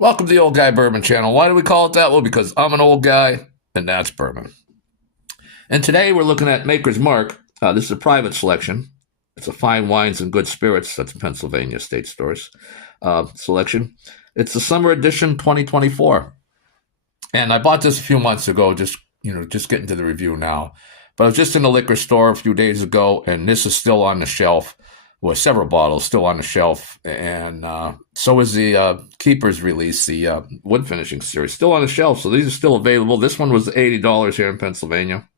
Welcome to the Old Guy Bourbon Channel. Why do we call it that? Well, because I'm an old guy, and that's bourbon. And today we're looking at Maker's Mark. This is a private selection. It's a fine wines and good spirits. That's Pennsylvania State Stores selection. It's the summer edition 2024. And I bought this a few months ago, just getting to the review now. But I was just in the liquor store a few days ago, and this is still on the shelf. Well, several bottles still on the shelf, and so is the Keeper's release, the wood finishing series, still on the shelf. So these are still available. This one was $80 here in Pennsylvania.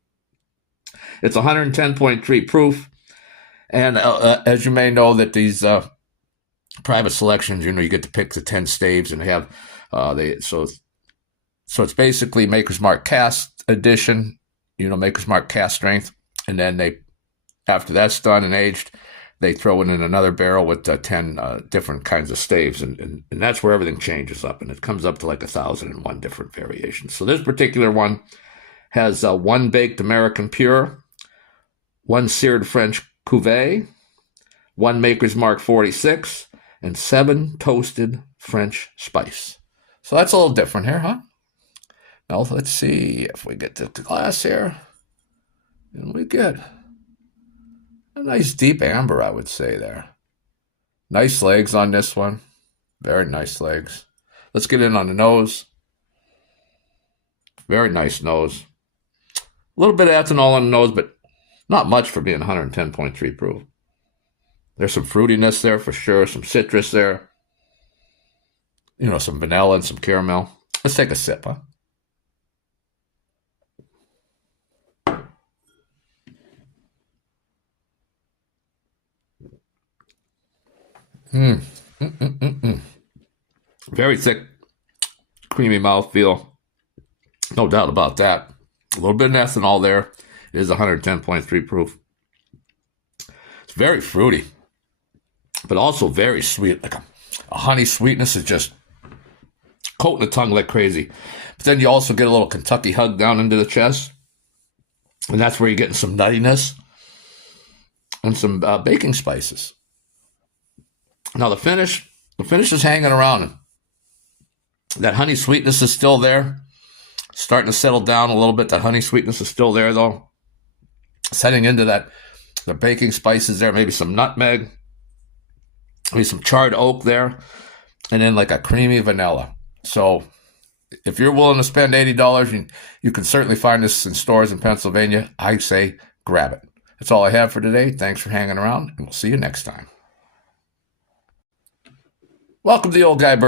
It's 110.3 proof, and as you may know, that these private selections, you get to pick the 10 staves, and they have so it's basically Maker's Mark Cask Edition, Maker's Mark Cask Strength, and then after that's done and aged, they throw it in another barrel with 10 different kinds of staves, and that's where everything changes up, and it comes up to like 1,001 different variations. So this particular one has one baked American Pure, one seared French Cuvée, one Maker's Mark 46, and 7 toasted French Spice. So that's a little different here, huh? Now let's see if we get to the glass here, and we get a nice deep amber, I would say there. Nice legs on this one. Very nice legs. Let's get in on the nose. Very nice nose. A little bit of ethanol on the nose, but not much for being 110.3 proof. There's some fruitiness there for sure, some citrus there. Some vanilla and some caramel. Let's take a sip, huh? Very thick, creamy mouthfeel. No doubt about that. A little bit of ethanol there. It is 110.3 proof. It's very fruity, but also very sweet. Like a honey sweetness is just coating the tongue like crazy. But then you also get a little Kentucky hug down into the chest. And that's where you're getting some nuttiness and some baking spices. Now the finish is hanging around. That honey sweetness is still there. Starting to settle down a little bit. That honey sweetness is still there though. Setting into the baking spices there, maybe some nutmeg, maybe some charred oak there, and then like a creamy vanilla. So if you're willing to spend $80, you can certainly find this in stores in Pennsylvania. I say grab it. That's all I have for today. Thanks for hanging around, and we'll see you next time. Welcome to the Old Guy Bourbon.